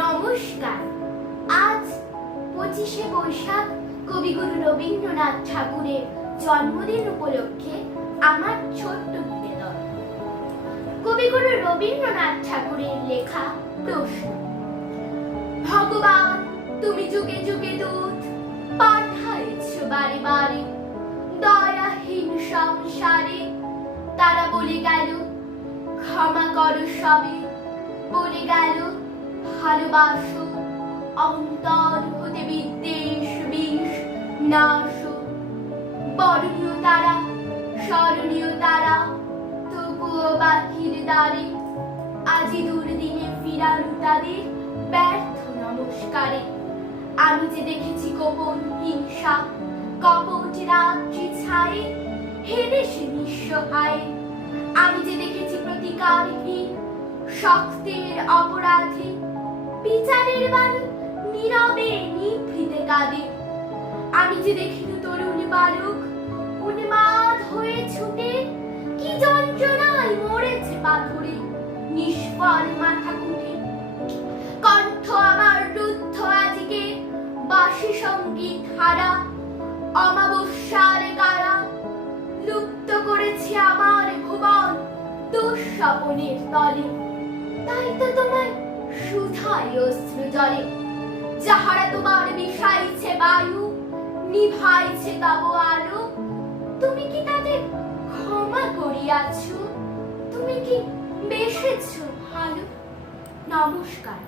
নমস্কার। আজ পঁচিশে বৈশাখ কবিগুরু রবীন্দ্রনাথ ঠাকুরের জন্মদিন উপলক্ষে আমার ছোট্ট নিবেদন কবিগুরু রবীন্দ্রনাথ ঠাকুরের লেখা প্রশ্ন, ভগবান, তুমি যুগে যুগে দূত পাঠাইছ বারে বারে। দয়াহীন সংসারে তারা বলে গেল, ক্ষমা করো সবে। বলে গেল ভালোবাসো, অন্তর হতে বিদ্বেষ, বিষ, নাশ। বরণীয় তারা, স্মরণীয় তারা, তবুও বাহির দ্বারে। আজি দুর্দিনে ফিরানো তাদের ব্যর্থ নমস্কারে। আমি যে দেখেছি গোপন হিংসা, কপট রাত্রি ছায়ে হেদেশে নিঃসহায় আমি যে দেখেছি প্রতিকারহীন শক্তের অপরাধী নিভৃতে কাঁদে। আমি যে তরুণ উন্মাদ হয়ে ছুটে কি যন্ত্রণায় মরেছে পাথরে, নিষ্ফল মাথা কুটে। কণ্ঠ আমার রুদ্ধ আজকে, বাসি সংগীত হারা, অমাবস্যার কারা, লুপ্ত করেছে আমার ভুবন দুঃস্বপনের তলে। তাই তো তোমায় সুধাই অশ্রু জলে। যাহারা তোমার মিশাইছে বায়ু, নিভাইছে তব আলো, তুমি কি তাদের ক্ষমা করিয়াছ? তুমি কি বেসেছ ভালো? নমস্কার।